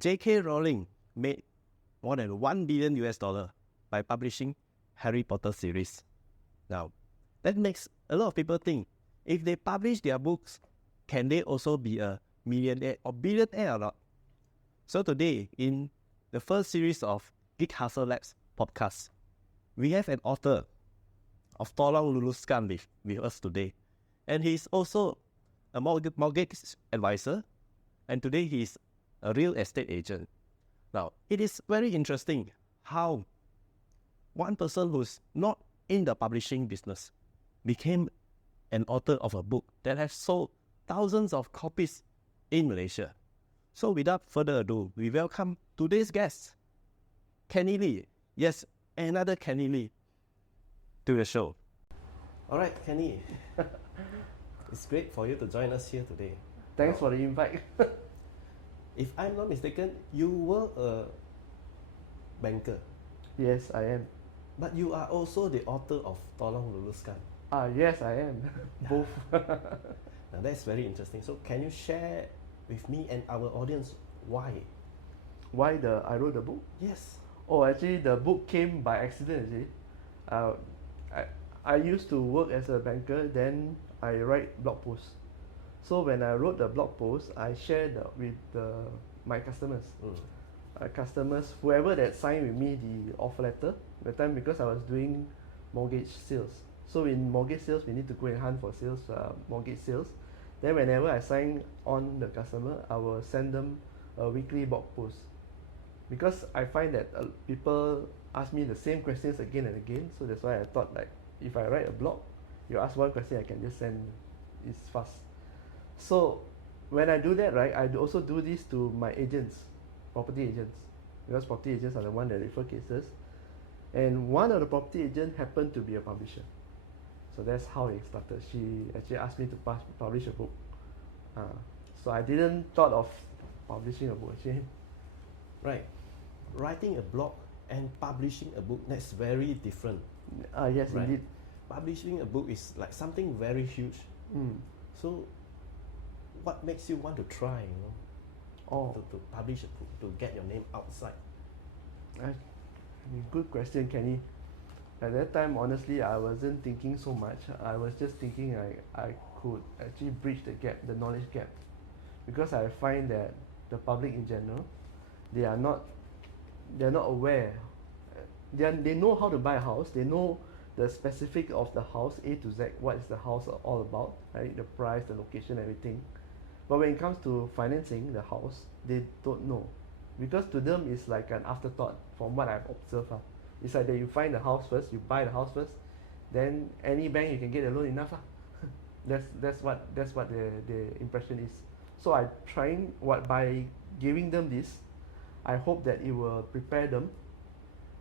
J.K. Rowling made more than $1 billion by publishing Harry Potter series. Now, that makes a lot of people think, if they publish their books, can they also be a millionaire or billionaire or not? So today, in the first series of Geek Hustle Labs podcast, we have an author of Tolong Luluskan with us today. And he's also a mortgage advisor, and today he's a real estate agent. Now, it is very interesting how one person who's not in the publishing business became an author of a book that has sold thousands of copies in Malaysia. So without further ado, we welcome today's guest, Kenny Lee. Yes, another Kenny Lee to the show. All right, Kenny. It's great for you to join us here today. Thanks for the invite. If I'm not mistaken, you were a banker. Yes, I am. But you are also the author of Tolong Luluskan. Yes, I am. Both. Now that's very interesting. So can you share with me and our audience why? Why I wrote the book? Yes. Oh, actually, the book came by accident. See, I used to work as a banker. Then I write blog posts. So when I wrote the blog post, I shared with my customers. Customers, whoever that signed with me the offer letter, the time because I was doing mortgage sales. So in mortgage sales, we need to go and hunt for sales, mortgage sales. Then whenever I sign on the customer, I will send them a weekly blog post. Because I find that people ask me the same questions again and again. So that's why I thought, like, if I write a blog, you ask one question, I can just send. It's fast. So when I do that, right, I also do this to my agents, property agents, because property agents are the one that refer cases. And one of the property agents happened to be a publisher. So that's how it started. She actually asked me to publish a book. So I didn't thought of publishing a book actually. Right. Writing a blog and publishing a book, that's very different. Yes, right? Indeed. Publishing a book is like something very huge. So what makes you want to try, to publish a book, to get your name outside? Good question, Kenny. At that time, honestly, I wasn't thinking so much. I was just thinking I could actually bridge the gap, the knowledge gap. Because I find that the public in general, they're not aware. They know how to buy a house. They know the specific of the house, A to Z, what is the house all about, right? The price, the location, everything. But when it comes to financing the house, they don't know. Because to them, it's like an afterthought from what I've observed. It's like that you find the house first, you buy the house first, then any bank you can get a loan enough. That's what the impression is. So I trying by giving them this, I hope that it will prepare them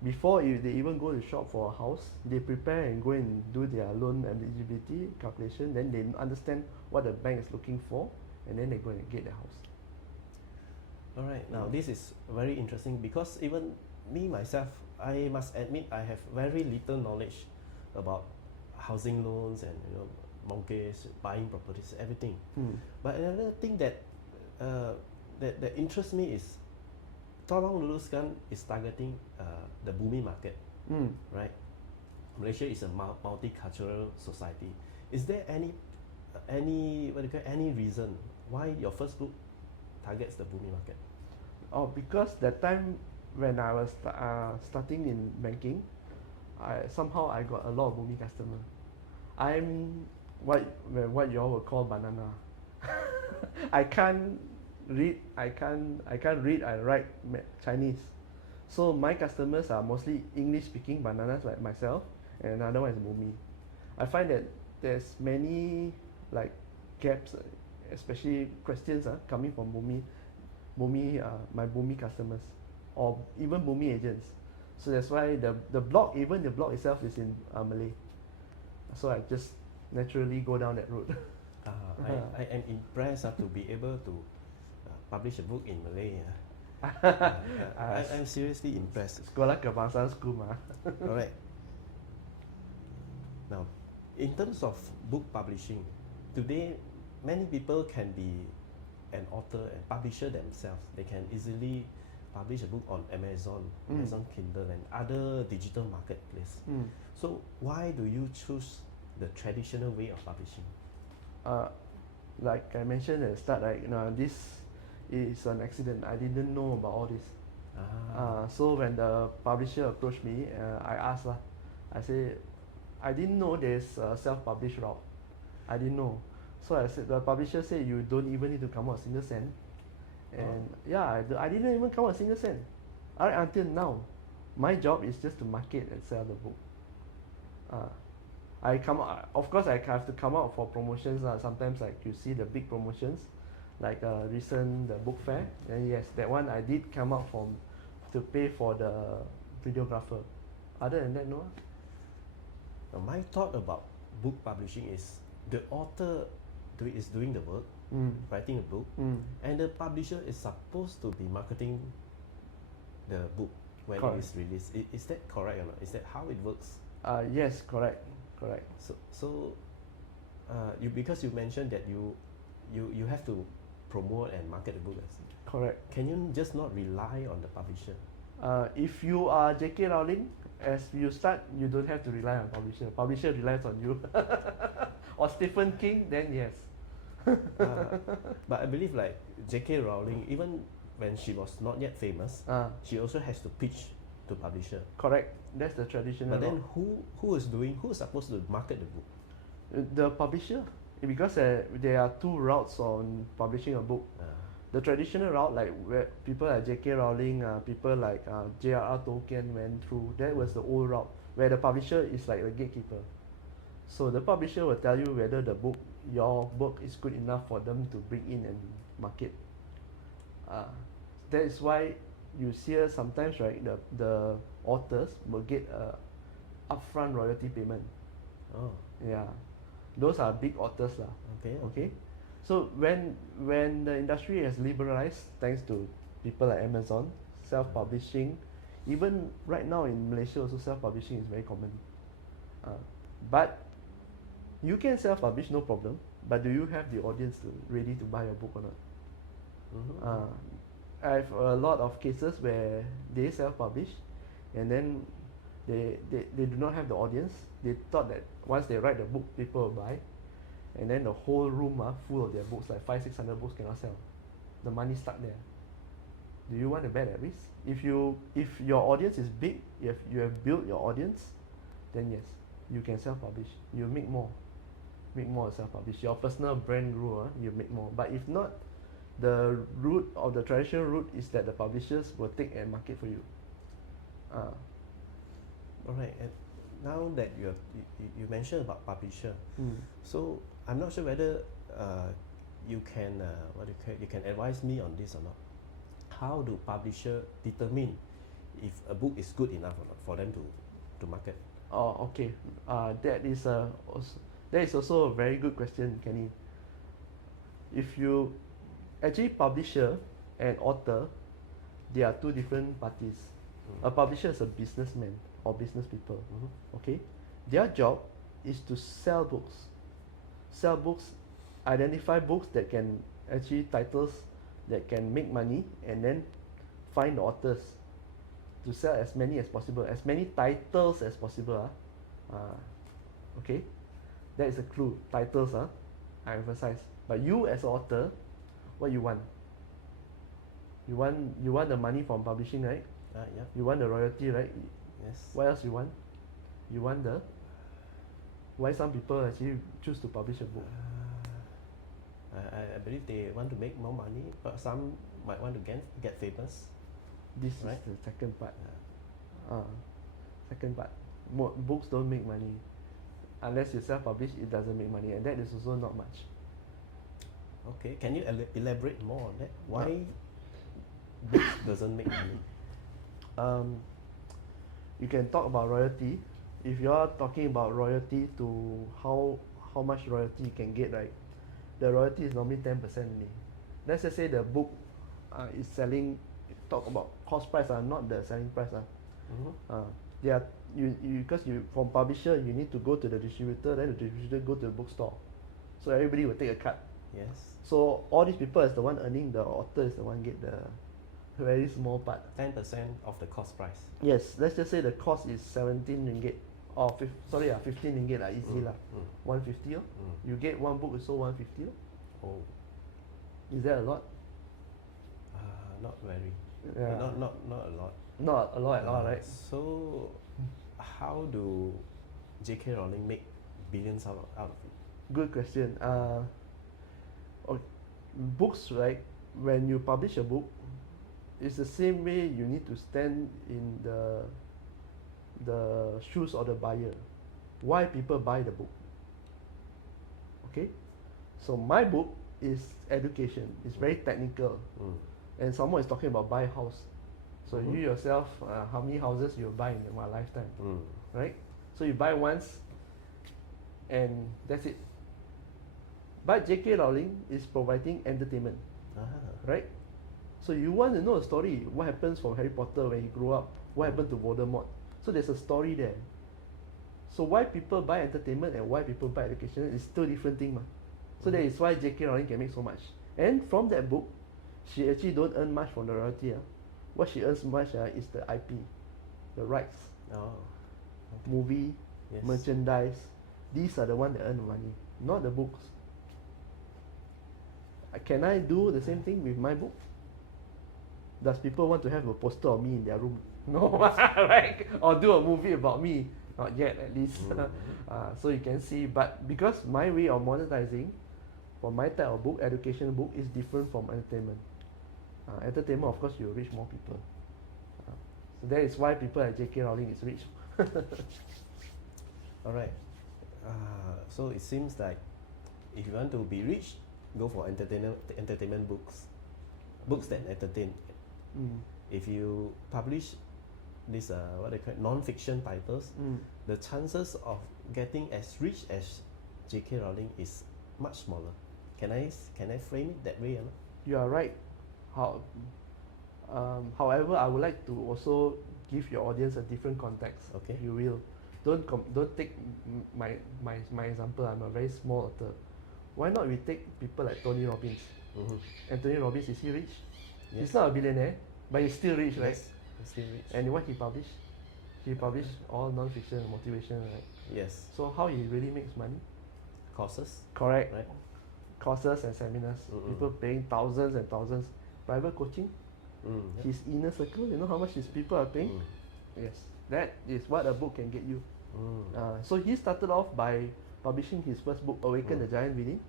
before they even go to shop for a house. They prepare and go and do their loan eligibility calculation. Then they understand what the bank is looking for, and then they go and get the house. All right. Now this is very interesting because even me myself, I must admit I have very little knowledge about housing loans and mortgage, buying properties, everything. But another thing that that interests me is Tolong Luluskan is targeting the Bumi market, right? Malaysia is a multicultural society. Is there any reason why your first book targets the Bumi market? Oh, because that time when I was starting in banking, I got a lot of Bumi customers. I'm what you all would call banana. I can't read. I write Chinese. So my customers are mostly English speaking bananas like myself, and another one is Bumi. I find that there's many like gaps, especially questions coming from my Bumi customers, or even Bumi agents. So that's why the blog itself is in Malay. So I just naturally go down that route. I am impressed to be able to publish a book in Malay. I'm seriously impressed. Sekolah kebangsaan school mah. Alright. Now, in terms of book publishing, today many people can be an author and publisher themselves, they can easily publish a book on Amazon, Amazon Kindle, and other digital marketplace. So why do you choose the traditional way of publishing? Like I mentioned at the start, right? This is an accident. I didn't know about all this. So when the publisher approached me, I asked lah. I said, I didn't know there's a self-published route. I didn't know. So I said, the publisher said you don't even need to come out a single cent. And yeah, I didn't even come out a single cent. Alright, until now, my job is just to market and sell the book. I come out, of course, I have to come out for promotions. Sometimes, like you see the big promotions, like recent the book fair. And yes, that one I did come out from to pay for the videographer. Other than that, no. Now, my thought about book publishing is the author is doing the work, writing a book, and the publisher is supposed to be marketing the book when it is released. Is that correct or not? Is that how it works? Yes, correct. So because you mentioned that you have to promote and market the book. Correct. Can you just not rely on the publisher? If you are J.K. Rowling, as you start, you don't have to rely on publisher. Publisher relies on you. Or Stephen King, then yes. But I believe like J.K. Rowling, even when she was not yet famous, she also has to pitch to publisher. Correct. That's the traditional. But then who is supposed to market the book? The publisher, because there are two routes on publishing a book. The traditional route, like where people like J.K. Rowling, people like J.R.R. Tolkien went through, that was the old route, where the publisher is like the gatekeeper. So the publisher will tell you whether your book is good enough for them to bring in and market. That is why you see sometimes, right, the authors will get a upfront royalty payment. Oh. Yeah. Those are big authors lah. Okay. So when the industry has liberalized, thanks to people like Amazon, self-publishing, even right now in Malaysia also self-publishing is very common. But you can self-publish, no problem. But do you have the audience ready to buy your book or not? I have a lot of cases where they self-publish, and then they do not have the audience. They thought that once they write the book, people will buy, and then the whole room full of their books, like 500-600 books cannot sell. The money stuck there. Do you want to bet at risk? If your audience is big, if you have built your audience, then yes, you can self-publish. You make more self-publish. Your personal brand grew, you make more. But if not, the route of the traditional route is that the publishers will take and market for you. Alright, and now that you mentioned about publisher, so I'm not sure whether you can you can advise me on this or not. How do publisher determine if a book is good enough or not for them to market? Oh, okay. That is also a very good question, Kenny. If you actually, publisher and author, they are two different parties. A publisher is a businessman or business people. Okay, their job is to sell books, identify books that can actually titles that can make money, and then find the authors to sell as many as possible, as many titles as possible. Okay, that is a clue. Titles, I emphasize. But you as an author, what you want? You want the money from publishing, right? Yeah. You want the royalty, right? Yes. What else you want? You want why some people actually choose to publish a book? I believe they want to make more money, but some might want to get famous. This right? is the second part. Second part. Books don't make money. Unless you self-publish, it doesn't make money, and that is also not much. Okay, can you elaborate more on that? Why books doesn't make money? You can talk about royalty. If you are talking about royalty to how much royalty you can get, right? The royalty is normally 10% only. Let's just say the book is selling. Talk about cost price, not the selling price. They are because from publisher you need to go to the distributor, then the distributor go to the bookstore, so everybody will take a cut. Yes. So all these people is the one earning, the author is the one get the very small part. 10% of the cost price. Yes, let's just say the cost is 17 ringgit or 15 ringgit lah, easy lah. 150 oh. You get one book is so 150 oh. Oh, Is that a lot? not very. Yeah. Not a lot. Not a lot at all, right? So, how do J.K. Rowling make billions out of it? Good question. Books, right? When you publish a book, it's the same way you need to stand in the shoes of the buyer. Why people buy the book? Okay, so my book is education. It's very technical, and someone is talking about buy house. So you yourself, how many houses you'll buy in one lifetime, right? So you buy once, and that's it. But J.K. Rowling is providing entertainment, right? So you want to know a story, what happens from Harry Potter when he grew up, what happened to Voldemort. So there's a story there. So why people buy entertainment and why people buy education is two different things. So that is why J.K. Rowling can make so much. And from that book, she actually don't earn much from the royalty. What she earns much is the IP, the rights, movie, Yes. merchandise. These are the ones that earn money, not the books. Can I do the same thing with my book? Does people want to have a poster of me in their room? No, right? Or do a movie about me? Not yet, at least. So you can see, but because my way of monetizing for my type of book, education book, is different from entertainment. Entertainment, of course, you reach more people. So that is why people at J.K. Rowling is rich. Alright. So it seems like if you want to be rich, go for entertainment books. Books that entertain. If you publish these what they call non-fiction titles, the chances of getting as rich as J.K. Rowling is much smaller. Can I frame it that way? You are right. However, I would like to also give your audience a different context. Okay. If you will, don't take my example. I'm a very small author. Why not we take people like Tony Robbins? Anthony Robbins, is he rich? Yes. He's not a billionaire, but he's still rich, right? Yes, he's still rich. And what he published? He published all non-fiction and motivation, right? Yes. So how he really makes money? Courses. Correct. Right. Courses and seminars. People paying thousands and thousands. Private coaching. Yep. His inner circle, you know how much his people are paying? Yes. That is what a book can get you. So he started off by publishing his first book, Awaken the Giant Within.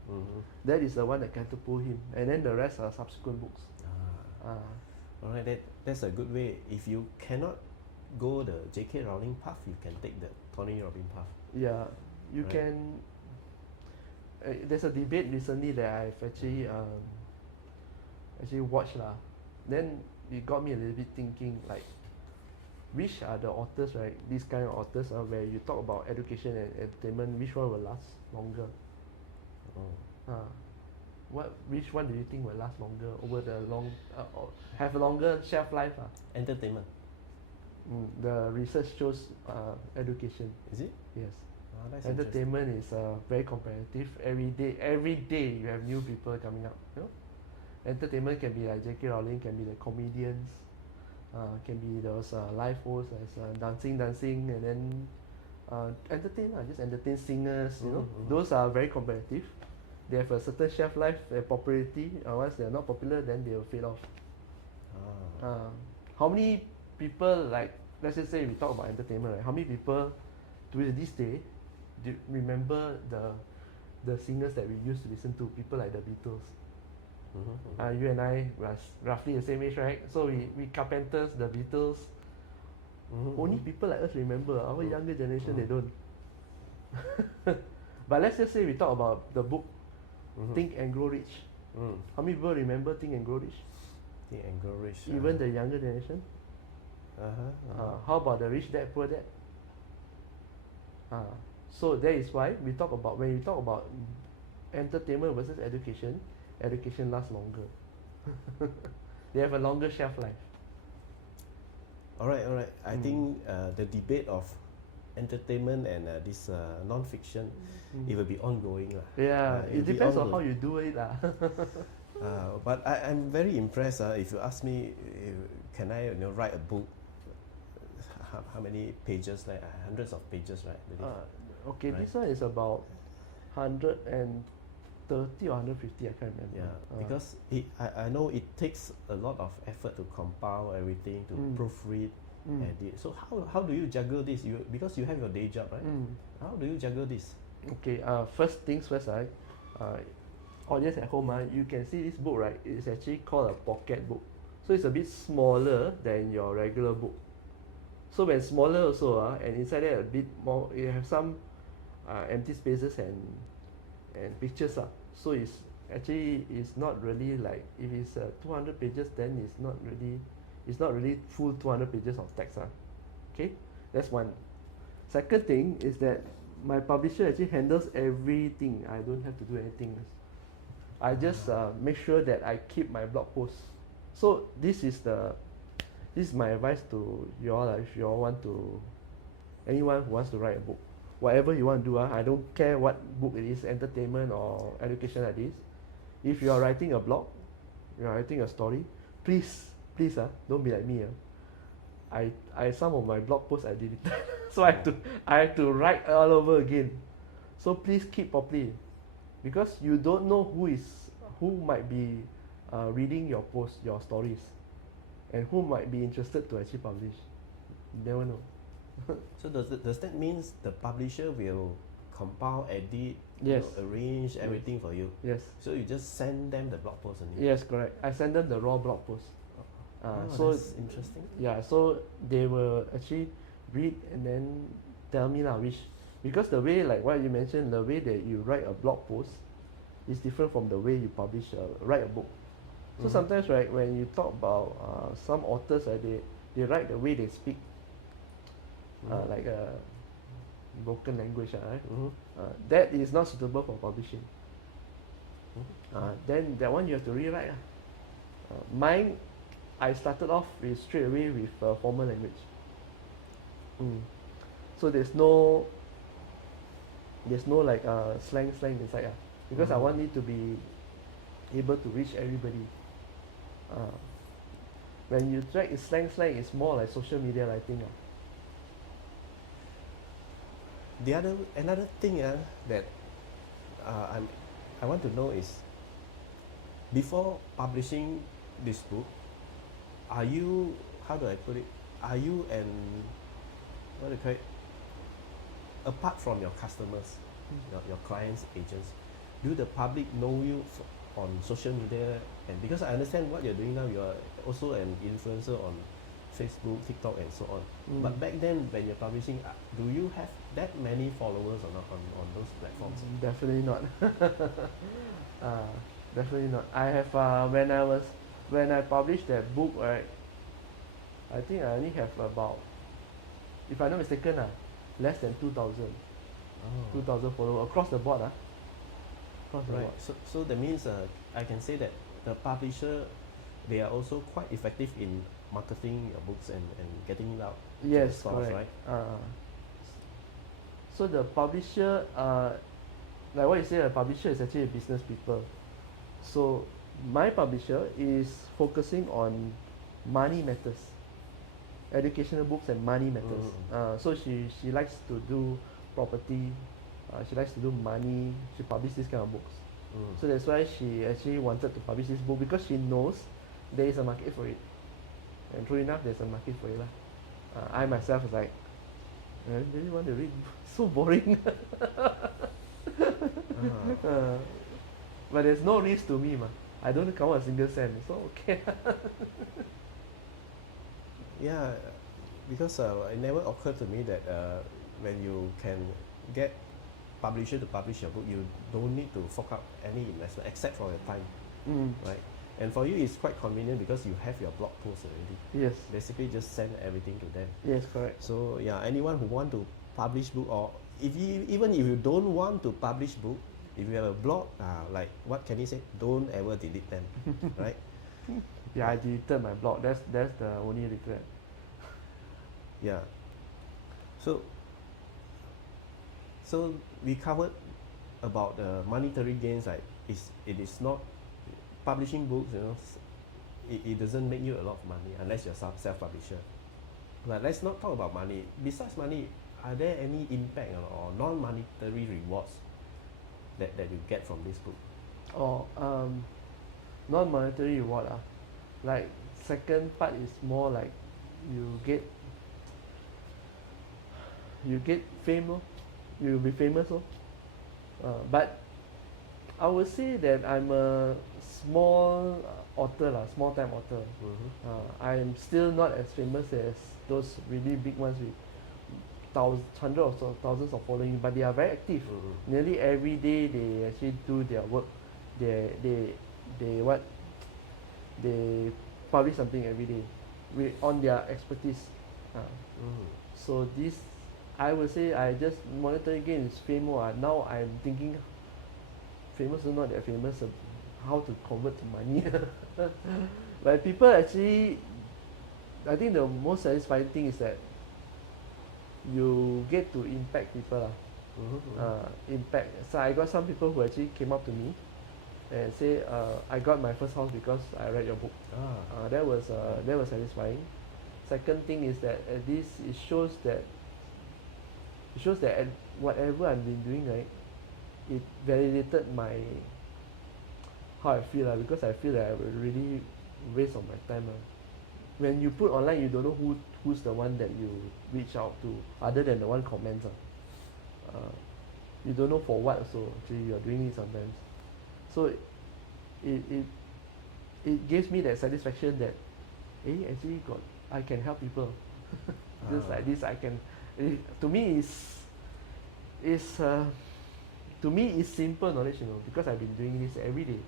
That is the one that catapulted him. And then the rest are subsequent books. Alright, that's a good way. If you cannot go the J.K. Rowling path, you can take the Tony Robbins path. Yeah, you Right. can. There's a debate recently that I've actually watched lah. Then it got me a little bit thinking, like, which are the authors, right? These kind of authors where you talk about education and entertainment, which one will last longer? Which one do you think will last longer over the or have a longer shelf life? Entertainment. The research shows education. Is it? Yes. That's Entertainment is very competitive. Every day you have new people coming up. You know, entertainment can be like J.K. Rowling, can be the comedians, can be those live hosts as dancing, and then just entertain singers. You know, those are very competitive. They have a certain shelf life, popularity. Once they are not popular, then they will fade off. How many people, like, let's just say we talk about entertainment, right? How many people to this day do remember the singers that we used to listen to? People like the Beatles. You and I was roughly the same age, right? So we carpenters, the Beatles. Only people like us remember. Our younger generation, they don't. But let's just say we talk about the book Think and Grow Rich. How many people remember Think and Grow Rich? Think and Grow Rich. Even the younger generation. How about the Rich Dad Poor Dad? So that is why when we talk about entertainment versus education lasts longer. They have a longer shelf life. Alright. I think the debate of entertainment and this non-fiction, it will be ongoing. Yeah, It will it be depends on how ongoing. you do it. But I'm very impressed. If you ask me, can I write a book? How many pages? Like hundreds of pages, right? I believe. Okay, Right. this one is about 130 or 150, I can't remember. Yeah, because I know it takes a lot of effort to compile everything, to proofread, edit. So how do you juggle this? Because you have your day job, right? How do you juggle this? Okay, first things first, audience at home, you can see this book, right? It's actually called a pocket book. So it's a bit smaller than your regular book. So when smaller also, and inside there a bit more, you have some empty spaces and pictures. So it's not really like, if it's 200 pages, then it's not really full 200 pages of text. Okay, that's one. Second thing is that my publisher actually handles everything. I don't have to do anything. I just make sure that I keep my blog posts. So this is my advice to you all. If you all want to, anyone who wants to write a book, whatever you want to do, I don't care what book it is, entertainment or education like this. If you are writing a blog, you are writing a story, please, don't be like me. I some of my blog posts I deleted, so I have to write all over again. So please keep properly, because you don't know who might be reading your posts, your stories, and who might be interested to actually publish. You never know. So does that means the publisher will compile, edit, Yes. arrange everything for you? Yes. So you just send them the blog post only? Yes, correct. I send them the raw blog post. So that's interesting. yeah, so they will actually read and then tell me which, because the way, like what you mentioned, the way that you write a blog post is different from the way you write a book. So sometimes, right, when you talk about some authors, they write the way they speak, like a broken language, right? That is not suitable for publishing. Then that one you have to rewrite. Mine, I started off with straight away with formal language. So there's no like slang inside, because I want it to be able to reach everybody. When you track slang, it's more like social media writing. Another thing that I want to know is, before publishing this book, are you, how do I put it? Are you what do you call it? Apart from your customers, your clients, agents, do the public know you on social media? And because I understand what you're doing now, you are also an influencer on Facebook, TikTok, and so on. But back then, when you're publishing, do you have that many followers or not on those platforms? Definitely not. Definitely not. I have when I published that book, right, I think I only have about, if I'm not mistaken, less than 2,000 followers across the board. Across the board. Right. So that means I can say that the publisher, they are also quite effective in marketing your books and getting it out to the Yes, stores, correct. right? So the publisher, like what you say, the publisher is actually a business people. So my publisher is focusing on money matters, educational books and money matters. So she likes to do property, she likes to do money, she publishes this kind of books. So that's why she actually wanted to publish this book, because she knows there is a market for it. And true enough, there's a market for it. I myself was like, I really want to read, so boring. But there's no risk to me. I don't come out a single cent, so okay. Yeah, because it never occurred to me that when you can get publisher to publish your book, you don't need to fork out any investment except for your time, right? And for you, it's quite convenient because you have your blog post already. Yes. Basically, just send everything to them. Yes, correct. So yeah, anyone who want to publish book, or even if you don't want to publish book, if you have a blog, like what can you say? Don't ever delete them, right? Yeah, I deleted my blog. That's the only regret. Yeah. So So we covered about the monetary gains. Like it is not publishing books. It doesn't make you a lot of money unless you're self-publisher. But let's not talk about money. Besides money, are there any impact or non-monetary rewards that you get from this book? Or non-monetary reward like second part is more like you get fame lor. You'll be famous lor. But I would say that I'm a small author lah, small time author. I'm still not as famous as those really big ones with hundreds of thousands of following, but they are very active. Nearly every day they actually do their work. They what they publish something every day on their expertise. So this, I would say, I just monetary gain is fame more. Now I'm thinking famous or not that famous, how to convert to money. But people actually, I think the most satisfying thing is that you get to impact people impact. So I got some people who actually came up to me and say, I got my first house because I read your book. That was satisfying. Second thing is that at least it shows that whatever I've been doing, right, it validated my how I feel because I feel that I will really waste of my time. When you put online, you don't know who's the one that you reach out to other than the one comments. You don't know for what, so actually you're doing it sometimes. So it gives me that satisfaction that actually I can help people. Just like this, I can. To me is simple knowledge, because I've been doing this every day.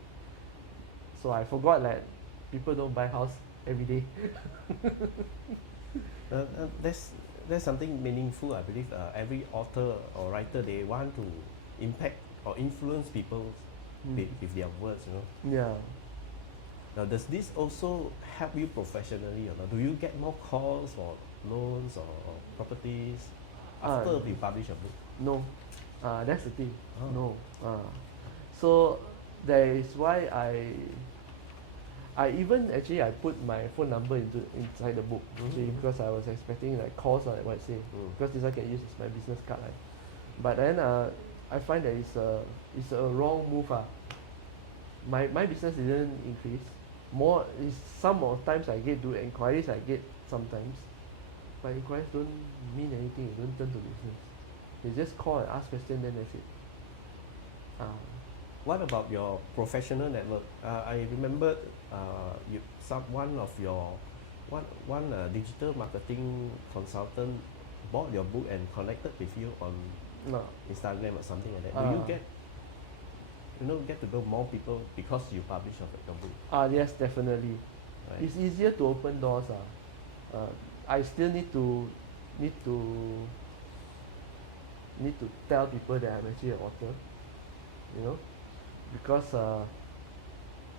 So I forgot that people don't buy house every day. There's something meaningful. I believe every author or writer, they want to impact or influence people with their words. Yeah. Now, does this also help you professionally, or not? Do you get more calls for loans or properties after you publish a book? No, that's the thing. No. So that is why I even actually I put my phone number inside the book because I was expecting like calls or like what I say, because this I can use as my business card. But then I find that it's a wrong move. My business didn't increase. More is some of times I get do inquiries, I get sometimes, but inquiries don't mean anything. It don't turn to business. They just call and ask questions, then that's it. What about your professional network? I remember one of your digital marketing consultant bought your book and connected with you on Instagram or something like that. Do you get to know more people because you publish your book? Yes, definitely. Right. It's easier to open doors. I still need to tell people that I'm actually an author. Because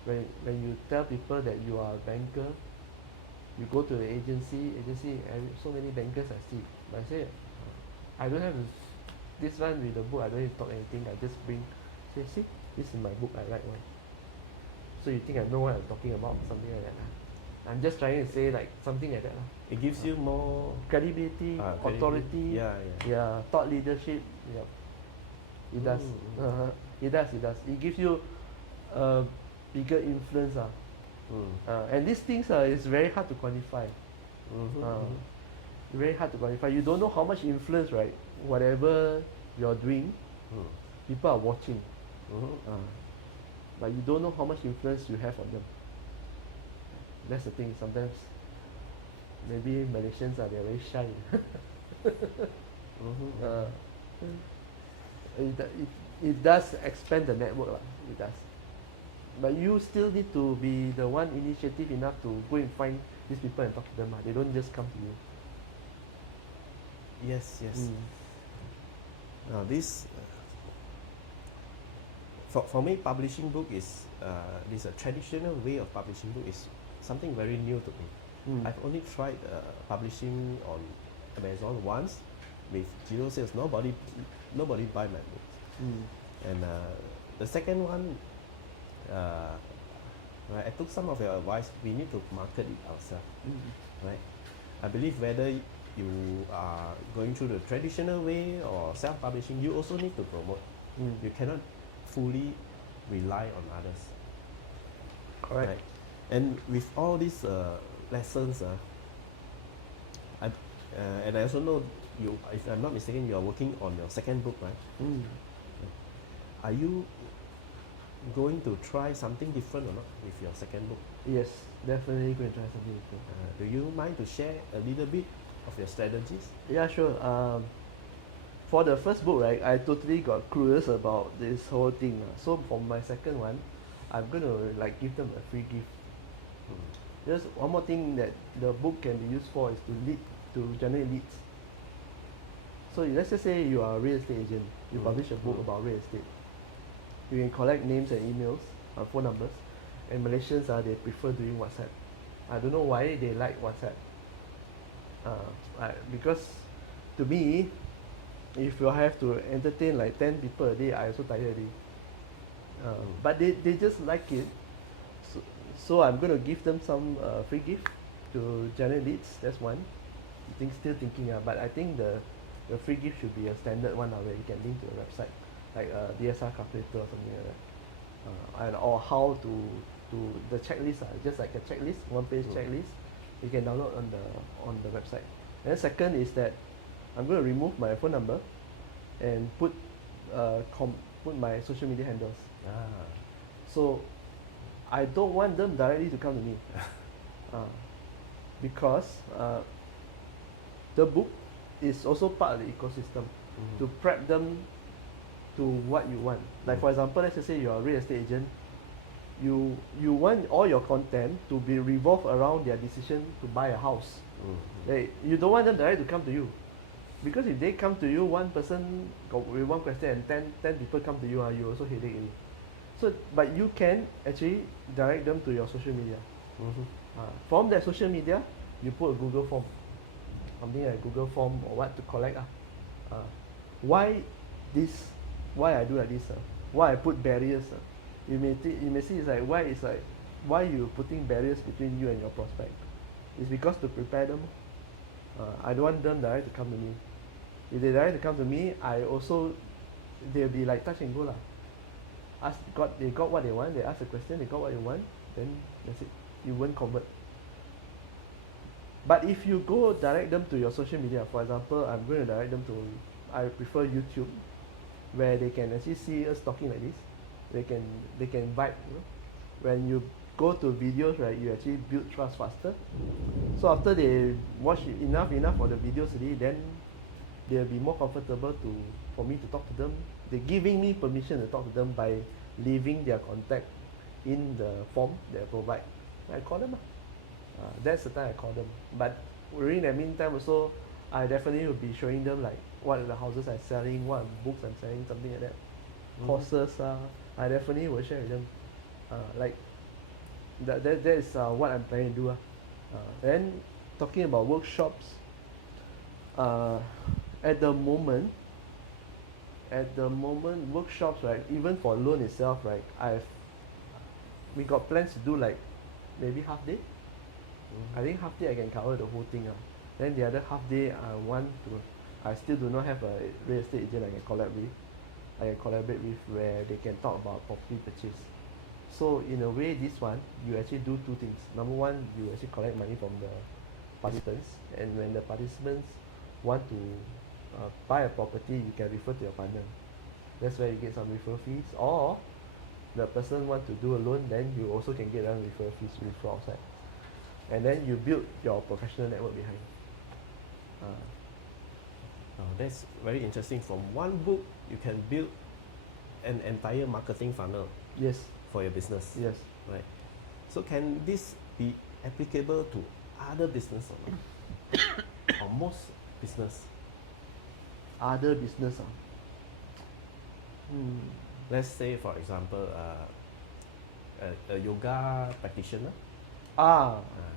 when you tell people that you are a banker, you go to the agency, so many bankers I see. But I say, I don't have this one with the book. I don't need to talk anything. I just say, see, this is my book. I write one. So you think I know what I'm talking about? Something like that. I'm just trying to say like something like that. It gives you more credibility, authority, thought leadership. Yep. It does. It does. It gives you a bigger influence. And these things is very hard to quantify. Very hard to quantify. You don't know how much influence, right? Whatever you're doing, people are watching. But you don't know how much influence you have on them. That's the thing. Sometimes maybe Malaysians they're very shy. It does expand the network. It does. But you still need to be the one initiative enough to go and find these people and talk to them. They don't just come to you. Yes. Now this for me, publishing book is this a traditional way of publishing book is something very new to me. I've only tried publishing on Amazon once, with zero sales, nobody buy my books. And the second one, right, I took some of your advice. We need to market it ourselves, right? I believe whether you are going through the traditional way or self-publishing, you also need to promote. You cannot fully rely on others. Correct. Right? And with all these lessons, and I also know you, if I'm not mistaken, you are working on your second book, right? Are you going to try something different or not with your second book? Yes, definitely going to try something different. Do you mind to share a little bit of your strategies? Yeah, sure. For the first book, right, I totally got clueless about this whole thing. So for my second one, I'm gonna like give them a free gift. Just one more thing that the book can be used for is to generate leads. So let's just say you are a real estate agent. You publish a book about real estate. You can collect names and emails, phone numbers, and Malaysians they prefer doing WhatsApp. I don't know why they like WhatsApp. Because to me, if you have to entertain like 10 people a day, I also tired already. But they just like it. So I'm going to give them some free gift to generate leads. That's one. Still thinking, but I think the free gift should be a standard one where you can link to the website, like a DSR calculator or something like that. And or how to the checklist, just like a checklist, one-page checklist, you can download on the website. And then second is that I'm going to remove my phone number and put my social media handles. So I don't want them directly to come to me, because the book is also part of the ecosystem to prep them to what you want. Like for example, let's just say you're a real estate agent. You want all your content to be revolve around their decision to buy a house. You don't want them directly to come to you, because if they come to you, one person got with one question and 10 people come to you, you also headache already. So, but you can actually direct them to your social media. From that social media, you put a Google form, something like Google form or what to collect. Why I do like this? Why I put barriers? You may see it's like why you putting barriers between you and your prospect? It's because to prepare them. I don't want them direct to come to me. If they direct to come to me, they'll be like touch and go lah. They got what they want. They ask a question. They got what they want. Then that's it. You won't convert. But if you go direct them to your social media, for example, I'm going to direct them to, I prefer YouTube, where they can actually see us talking like this. They can vibe. When you go to videos, right, you actually build trust faster. So after they watch enough of the videos already, then they'll be more comfortable for me to talk to them. They're giving me permission to talk to them by leaving their contact in the form they provide. I call them. That's the time I call them. But during the meantime also, I definitely will be showing them like what are the houses I'm selling, what books I'm selling, something like that. Courses, I definitely will share with them. Like that is what I'm planning to do. Then talking about workshops, at the moment workshops, right, even for loan itself, right, we got plans to do like maybe half day. I think half day I can cover the whole thing. Then the other half day I still do not have a real estate agent I can collaborate with where they can talk about property purchase. So in a way, this one you actually do two things. Number one, you actually collect money from the participants, and when the participants want to buy a property, you can refer to your partner. That's where you get some referral fees. Or the person want to do a loan, then you also can get some referral fees from outside. And then you build your professional network behind. That's very interesting. From one book, you can build an entire marketing funnel. Yes. For your business. Yes. Right. So can this be applicable to other business or not? Or most business? Other business. Let's say, for example, a yoga practitioner.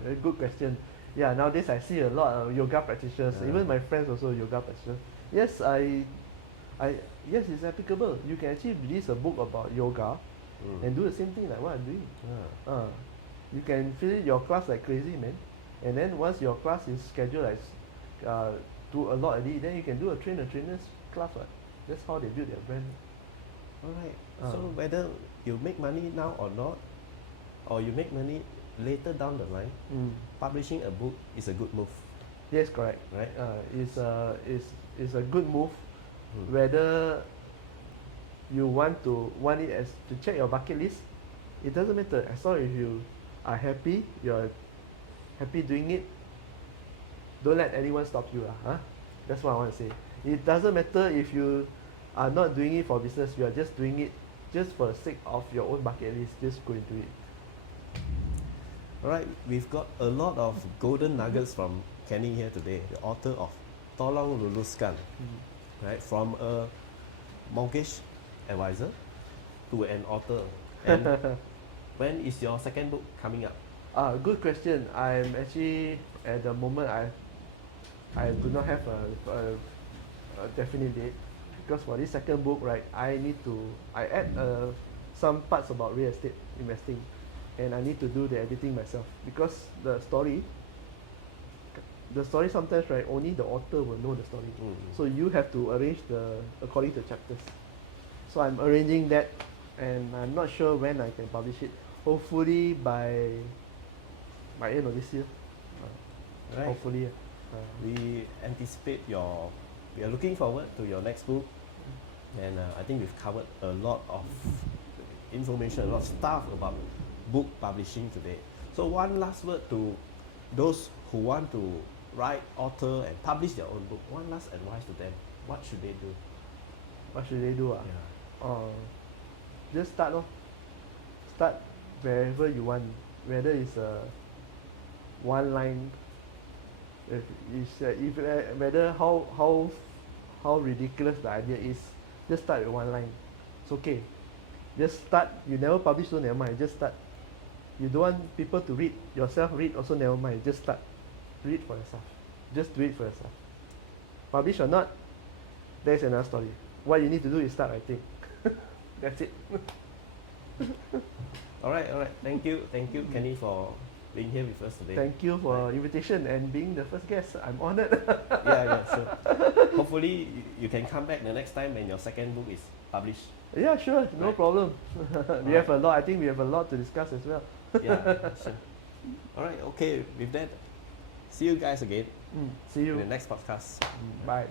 Very good question. Yeah, nowadays I see a lot of yoga practitioners, even my friends also yoga practitioners. Yes, yes, it's applicable. You can actually release a book about yoga and do the same thing like what I'm doing. You can fill your class like crazy, man. And then once your class is scheduled like to a lot already, then you can do a trainers class. Right? That's how they build their brand. Alright. So whether you make money now or not, or you make money later down the line, publishing a book is a good move. Yes, correct. Right? It's a good move. Whether you want it as to check your bucket list, it doesn't matter. As long as you are happy, you're happy doing it. Don't let anyone stop you, huh? That's what I want to say. It doesn't matter if you are not doing it for business. You are just doing it just for the sake of your own bucket list. Just go and do it. Alright, we've got a lot of golden nuggets from Kenny here today, the author of Tolong Luluskan, right? From a mortgage advisor to an author. And when is your second book coming up? Good question. I'm actually at the moment I do not have a definite date, because for this second book, right, I add some parts about real estate investing, and I need to do the editing myself, because the story sometimes, right, only the author will know the story. So you have to arrange according to chapters. So I'm arranging that, and I'm not sure when I can publish it. Hopefully by end of this year. Right. Hopefully. We are looking forward to your next book, and I think we've covered a lot of information, a lot of stuff about book publishing today. So one last word to those who want to write, author, and publish their own book. One last advice to them. What should they do? What should they do? Yeah. Just start. Start wherever you want. Whether it's a one line, whether how ridiculous the idea is, just start with one line. It's okay. Just start. You never publish, so never mind. Just start. You don't want people to read, yourself read, also never mind. Just start. Do it for yourself. Just do it for yourself. Publish or not, there's another story. What you need to do is start writing. That's it. Alright. Thank you, Kenny, for being here with us today. Thank you for invitation and being the first guest. I'm honored. Yeah, sure. Hopefully you can come back the next time when your second book is published. Yeah, sure, no Right. problem. We have a lot. I think we have a lot to discuss as well. Yeah, sure. Alright, okay, with that, see you guys again See in the you. next podcast. Bye.